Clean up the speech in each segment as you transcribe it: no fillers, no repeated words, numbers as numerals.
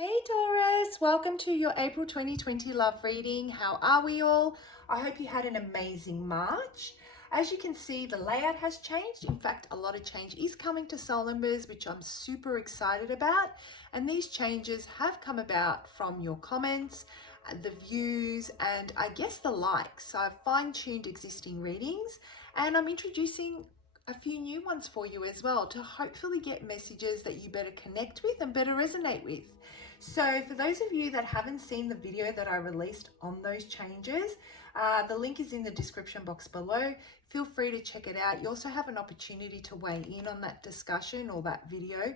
Hey Taurus, welcome to your April 2020 love reading. How are we all? I hope you had an amazing March. As you can see, the layout has changed. In fact, a lot of change is coming to Soul Embers, which I'm super excited about. And these changes have come about from your comments, the views, and I guess the likes. So I've fine-tuned existing readings and I'm introducing a few new ones for you as well to hopefully get messages that you better connect with and better resonate with. So for those of you that haven't seen the video that I released on those changes, the link is in the description box below. Feel free to check it out. You also have an opportunity to weigh in on that discussion or that video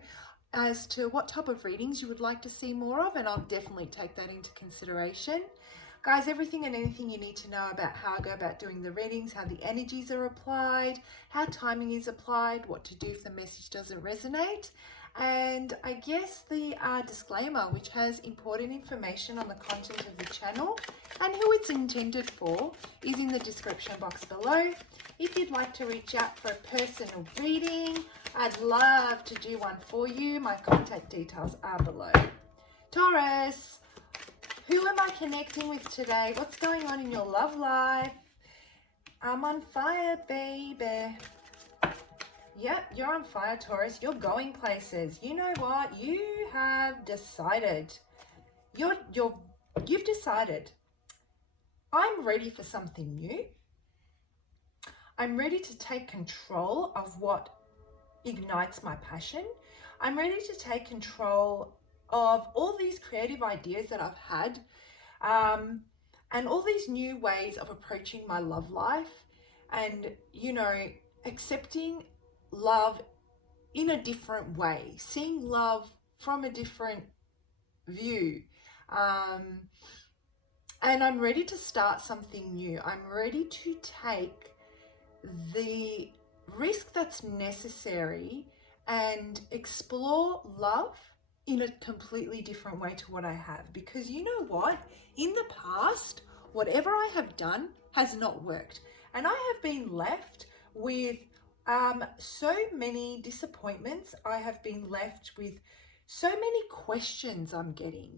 as to what type of readings you would like to see more of, and I'll definitely take that into consideration. Guys, everything and anything you need to know about how I go about doing the readings, how the energies are applied, how timing is applied, what to do if the message doesn't resonate, and I guess the disclaimer, which has important information on the content of the channel and who it's intended for, is in the description box below. If you'd like to reach out for a personal reading, I'd love to do one for you. My contact details are below. Taurus, who am I connecting with today? What's going on in your love life? I'm on fire, baby. Yep, you're on fire, Taurus. You're going places. You know what? You have decided. You've decided. I'm ready for something new. I'm ready to take control of what ignites my passion. I'm ready to take control of all these creative ideas that I've had, and all these new ways of approaching my love life, and accepting love in a different way, seeing love from a different view, and I'm ready to start something new. I'm ready to take the risk that's necessary and explore love in a completely different way to what I have, because you know what, in the past, whatever I have done has not worked, and I have been left with so many disappointments. I have been left with so many questions I'm getting,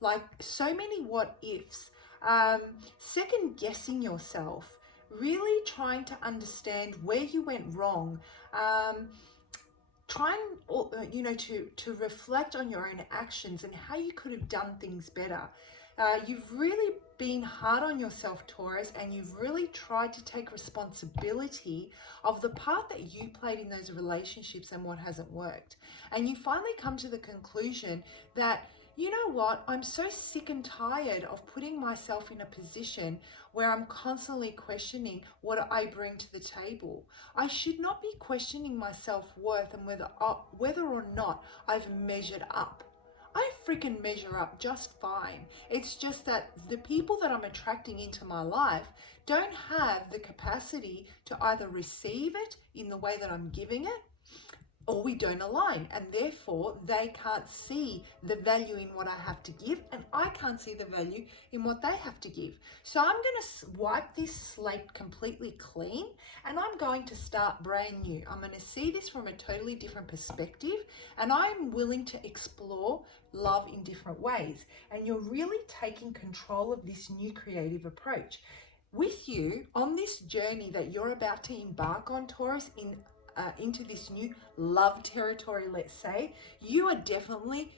like so many what ifs, second guessing yourself, really trying to understand where you went wrong, trying to reflect on your own actions and how you could have done things better. You've really been hard on yourself, Taurus, and you've really tried to take responsibility of the part that you played in those relationships and what hasn't worked. And you finally come to the conclusion that, you know what, I'm so sick and tired of putting myself in a position where I'm constantly questioning what I bring to the table. I should not be questioning my self-worth and whether or not I've measured up. I freaking measure up just fine. It's just that the people that I'm attracting into my life don't have the capacity to either receive it in the way that I'm giving it, or we don't align, and therefore they can't see the value in what I have to give, and I can't see the value in what they have to give. So I'm going to wipe this slate completely clean, and I'm going to start brand new. I'm going to see this from a totally different perspective, and I'm willing to explore love in different ways. And you're really taking control of this new creative approach. With you on this journey that you're about to embark on, Taurus, into this new love territory, let's say, you are definitely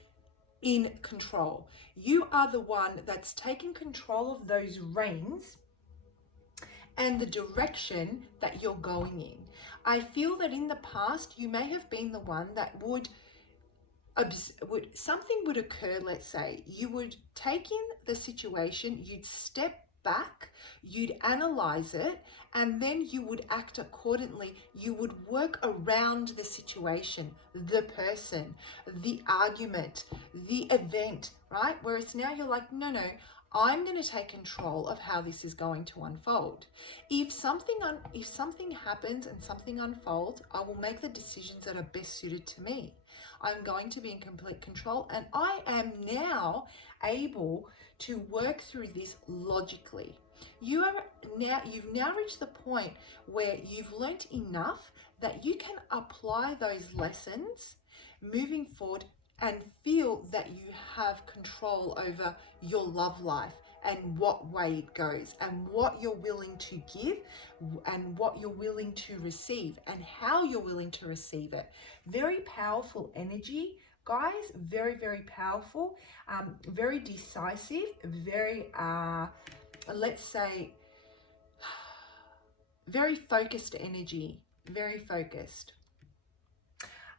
in control. You are the one that's taking control of those reins and the direction that you're going in. I feel that in the past, you may have been the one that something would occur, let's say, you would take in the situation, you'd step back, you'd analyze it, and then you would act accordingly. You would work around the situation, the person, the argument, the event, right? Whereas now you're like, no, I'm going to take control of how this is going to unfold. If something happens and something unfolds, I will make the decisions that are best suited to me. I'm going to be in complete control, and I am now able to work through this logically. You've now reached the point where you've learnt enough that you can apply those lessons moving forward and feel that you have control over your love life and what way it goes and what you're willing to give and what you're willing to receive and how you're willing to receive it. Very powerful energy, guys. Very, very powerful. Very decisive. Very, let's say, very focused energy. Very focused.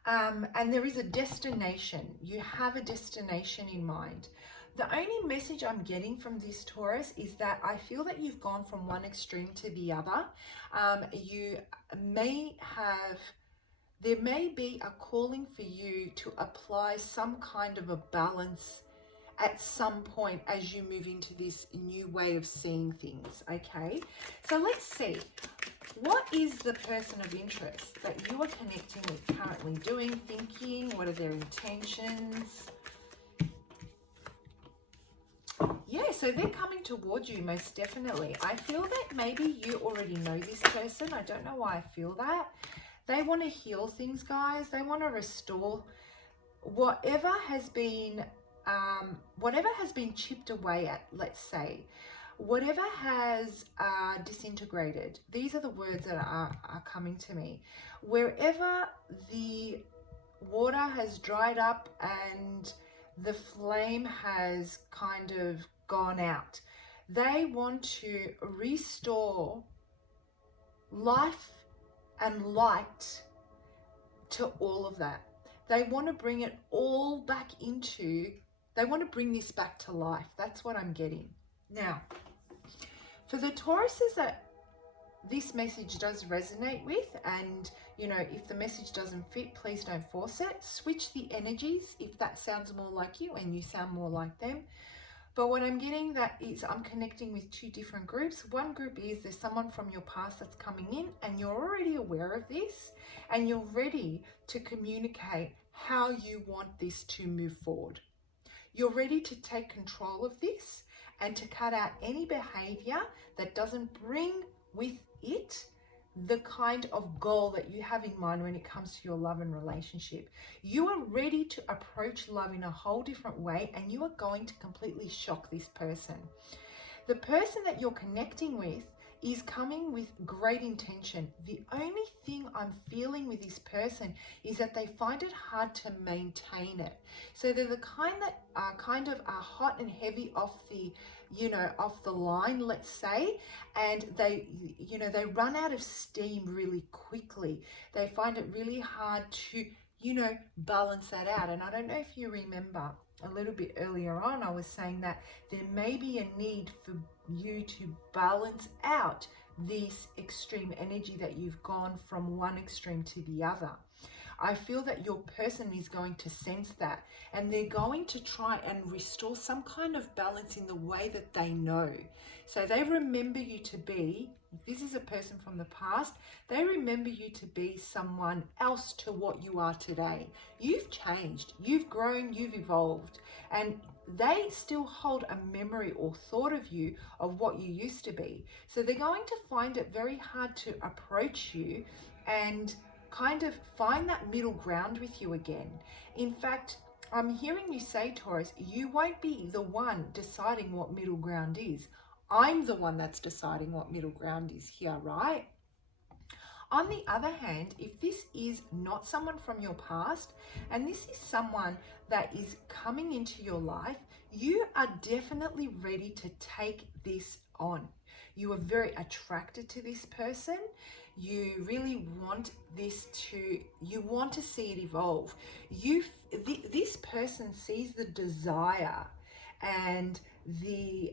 And there is a destination. You have a destination in mind. The only message I'm getting from this Taurus is that I feel that you've gone from one extreme to the other. You may have, there may be a calling for you to apply some kind of a balance at some point as you move into this new way of seeing things, okay? So let's see. What is the person of interest that you are connecting with currently doing, thinking? What are their intentions? Yeah, so they're coming towards you most definitely. I feel that maybe you already know this person. I don't know why I feel that. They want to heal things, guys. They want to restore whatever has been chipped away at, let's say. Whatever has disintegrated. These are the words that are coming to me. Wherever the water has dried up and the flame has kind of gone out, they want to restore life and light to all of that. They want to bring it all back into, they want to bring this back to life. That's what I'm getting. Now, for the Tauruses that this message does resonate with, and you know, if the message doesn't fit, please don't force it. Switch the energies if that sounds more like you and you sound more like them. But what I'm getting that is I'm connecting with two different groups. One group is there's someone from your past that's coming in and you're already aware of this and you're ready to communicate how you want this to move forward. You're ready to take control of this and to cut out any behavior that doesn't bring with it the kind of goal that you have in mind when it comes to your love and relationship. You are ready to approach love in a whole different way, and you are going to completely shock this person. The person that you're connecting with is coming with great intention. The only thing I'm feeling with this person is that they find it hard to maintain it. So they're the kind that are hot and heavy off the, off the line, let's say, and they run out of steam really quickly. They find it really hard to, balance that out. And I don't know if you remember a little bit earlier on, I was saying that there may be a need for you to balance out this extreme energy that you've gone from one extreme to the other. I feel that your person is going to sense that, and they're going to try and restore some kind of balance in the way that they know. So they remember you to be, if this is a person from the past, they remember you to be someone else to what you are today. You've changed, you've grown, you've evolved, and they still hold a memory or thought of you of what you used to be. So they're going to find it very hard to approach you and kind of find that middle ground with you again. In fact, I'm hearing you say, Taurus, you won't be the one deciding what middle ground is. I'm the one that's deciding what middle ground is here, right? On the other hand, if this is not someone from your past, and this is someone that is coming into your life, you are definitely ready to take this on. You are very attracted to this person. You really want you want to see it evolve. This person sees the desire and the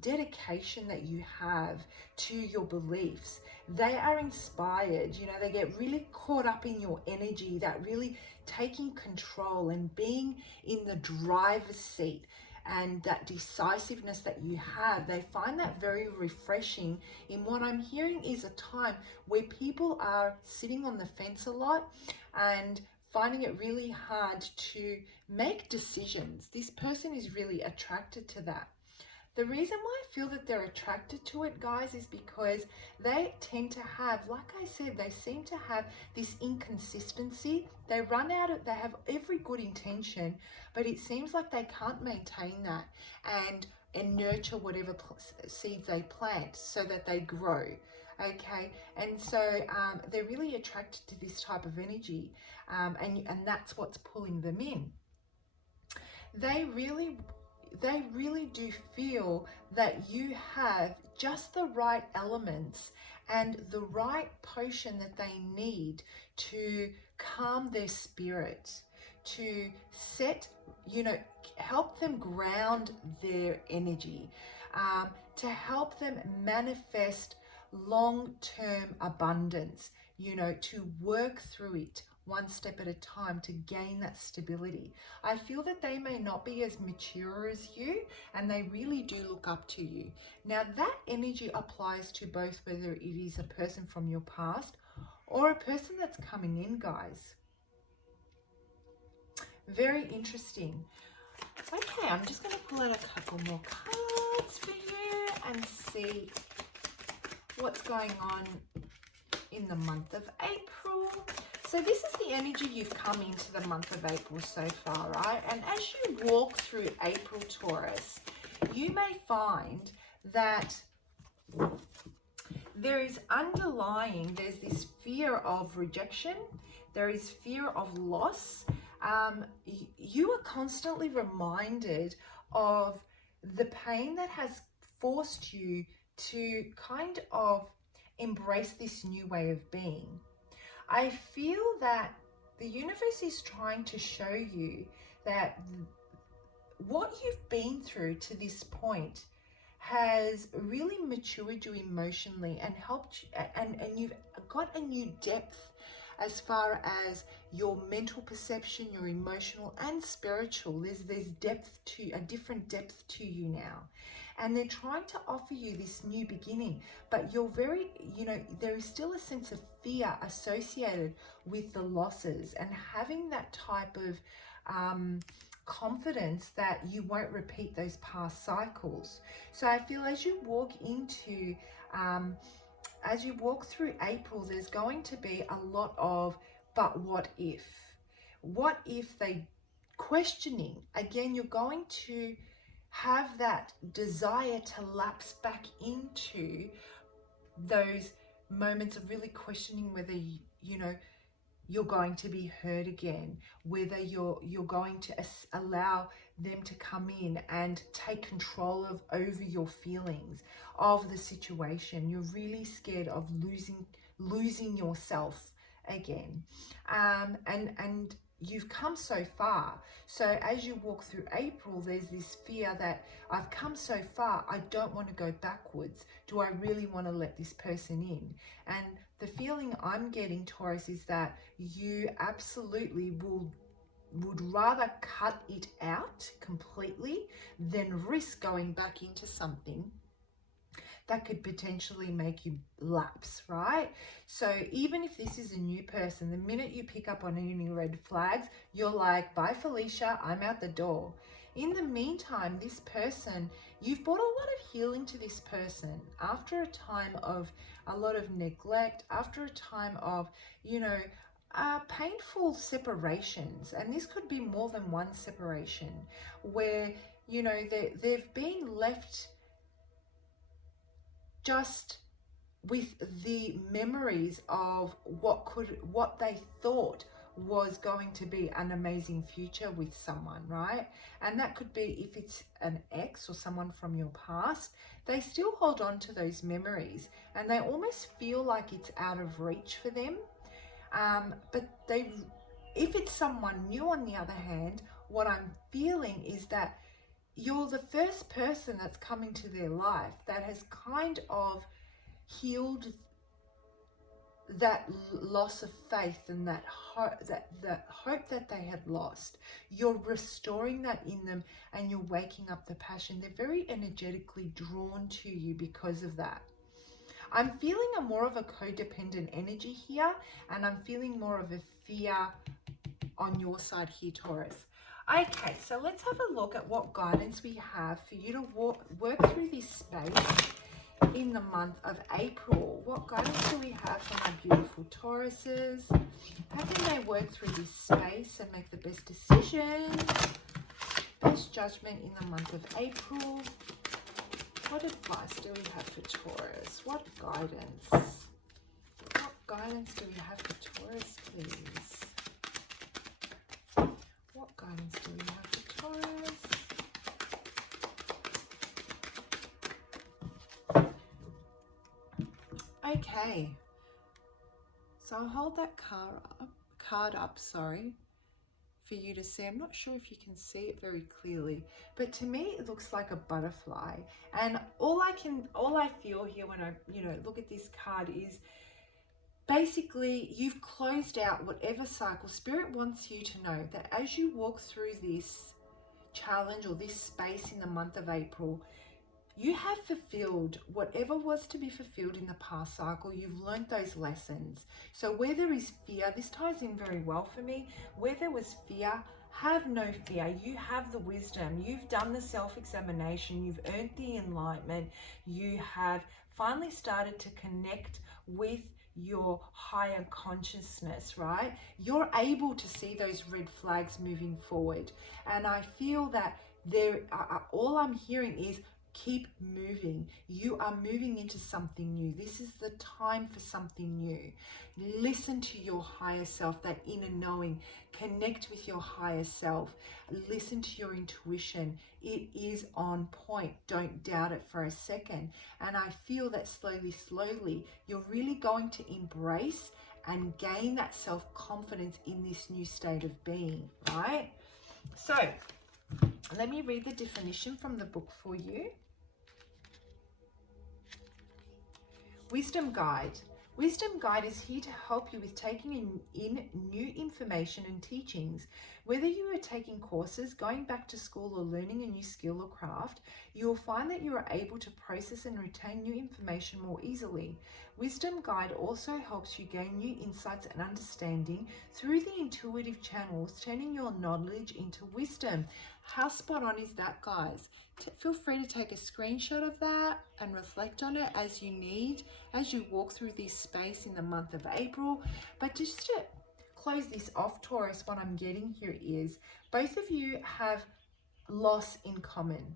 dedication that you have to your beliefs. They are inspired, they get really caught up in your energy, that really taking control and being in the driver's seat, and that decisiveness that you have. They find that very refreshing. In what I'm hearing is a time where people are sitting on the fence a lot and finding it really hard to make decisions. This person is really attracted to that. The reason why I feel that they're attracted to it, guys, is because they tend to have, like I said, they seem to have this inconsistency. They run out of, they have every good intention, but it seems like they can't maintain that and nurture whatever seeds they plant so that they grow. Okay, and so they're really attracted to this type of energy, and that's what's pulling them in. They really do feel that you have just the right elements and the right potion that they need to calm their spirit, to set, help them ground their energy, to help them manifest long-term abundance, to work through it one step at a time to gain that stability. I feel that they may not be as mature as you, and they really do look up to you. Now that energy applies to both whether it is a person from your past or a person that's coming in, guys. Very interesting. Okay, I'm just going to pull out a couple more cards for you and see what's going on in the month of April. So this is the energy you've come into the month of April so far, right? And as you walk through April, Taurus, you may find that there is there's this fear of rejection, there is fear of loss. You are constantly reminded of the pain that has forced you to kind of embrace this new way of being. I feel that the universe is trying to show you that what you've been through to this point has really matured you emotionally and helped you, and you've got a new depth as far as your mental perception, your emotional and spiritual. There's depth to, a different depth to you now. And they're trying to offer you this new beginning, but you're very, there is still a sense of fear associated with the losses and having that type of confidence that you won't repeat those past cycles. So I feel as you walk through April, there's going to be a lot of, but what if? What if they questioning? Again, you're going to have that desire to lapse back into those moments of really questioning whether you're going to be heard again, whether you're going to allow them to come in and take control over your feelings of the situation. You're really scared of losing yourself again, and you've come so far. So as you walk through April, there's this fear that I've come so far, I don't want to go backwards. Do I really want to let this person in? And the feeling I'm getting, Taurus, is that you absolutely would rather cut it out completely than risk going back into something that could potentially make you lapse, right? So even if this is a new person, the minute you pick up on any red flags, you're like, bye Felicia, I'm out the door. In the meantime, this person, you've brought a lot of healing to this person after a time of a lot of neglect, after a time of, painful separations. And this could be more than one separation where, they've been left just with the memories of what they thought was going to be an amazing future with someone, right? And that could be, if it's an ex or someone from your past, they still hold on to those memories and they almost feel like it's out of reach for them. But if it's someone new, on the other hand, what I'm feeling is that you're the first person that's come into their life that has kind of healed that loss of faith and that hope that they had lost. You're restoring that in them and you're waking up the passion. They're very energetically drawn to you because of that. I'm feeling more of a codependent energy here, and I'm feeling more of a fear on your side here, Taurus. Okay, so let's have a look at what guidance we have for you to work through this space in the month of April. What guidance do we have for my beautiful Tauruses? How can they work through this space and make the best decisions? Best judgment in the month of April. What advice do we have for Taurus? What guidance? What guidance do we have for Taurus, please? What guidance do we have for Taurus? Okay. So I'll hold that card up, for you to see. I'm not sure if you can see it very clearly, but to me it looks like a butterfly. And all I feel here when I, look at this card is basically you've closed out whatever cycle. Spirit wants you to know that as you walk through this challenge or this space in the month of April, you have fulfilled whatever was to be fulfilled in the past cycle. You've learned those lessons. So where there is fear, this ties in very well for me. Where there was fear, have no fear. You have the wisdom. You've done the self-examination. You've earned the enlightenment. You have finally started to connect with your higher consciousness, right? You're able to see those red flags moving forward. And I feel that all I'm hearing is keep moving. You are moving into something new. This is the time for something new. Listen to your higher self, that inner knowing. Connect with your higher self. Listen to your intuition. It is on point. Don't doubt it for a second. And I feel that slowly, you're really going to embrace and gain that self-confidence in this new state of being, right? So, let me read the definition from the book for you. Wisdom Guide. Wisdom Guide is here to help you with taking in new information and teachings. Whether you are taking courses, going back to school, or learning a new skill or craft, you will find that you are able to process and retain new information more easily. Wisdom Guide also helps you gain new insights and understanding through the intuitive channels, turning your knowledge into wisdom. How spot on is that, guys? Feel free to take a screenshot of that and reflect on it as you need, as you walk through this space in the month of April. But just to close this off, Taurus, what I'm getting here is both of you have loss in common.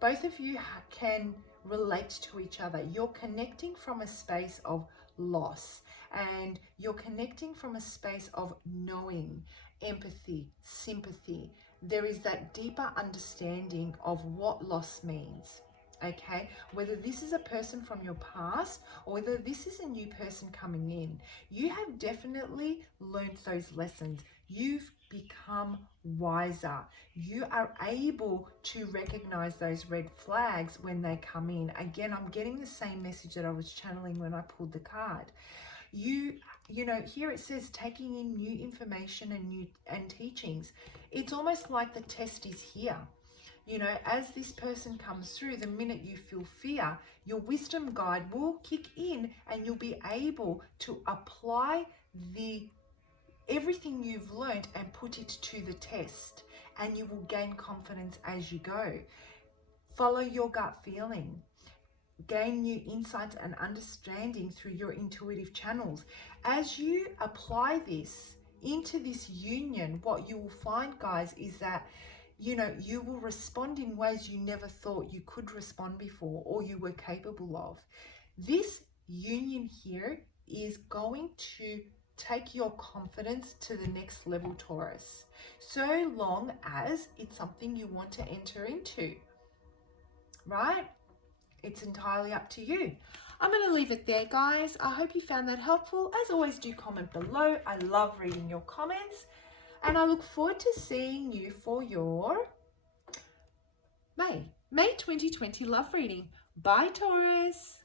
Both of you can relate to each other. You're connecting from a space of loss, and you're connecting from a space of knowing, empathy, sympathy. There is that deeper understanding of what loss means. Okay, whether this is a person from your past or whether this is a new person coming in, you have definitely learned those lessons. You've become wiser. You are able to recognize those red flags when they come in. Again, I'm getting the same message that I was channeling when I pulled the card. You know, here it says taking in new information and teachings. It's almost like the test is here. You know, as this person comes through, the minute you feel fear, your wisdom guide will kick in and you'll be able to apply everything you've learned and put it to the test, and you will gain confidence as you go. Follow your gut feeling. Gain new insights and understanding through your intuitive channels. As you apply this into this union, what you will find, guys, is that you will respond in ways you never thought you could respond before or you were capable of. This union here is going to take your confidence to the next level, Taurus, so long as it's something you want to enter into, right? It's entirely up to you. I'm going to leave it there, guys. I hope you found that helpful. As always, do comment below. I love reading your comments. And I look forward to seeing you for your May 2020 love reading. Bye, Taurus.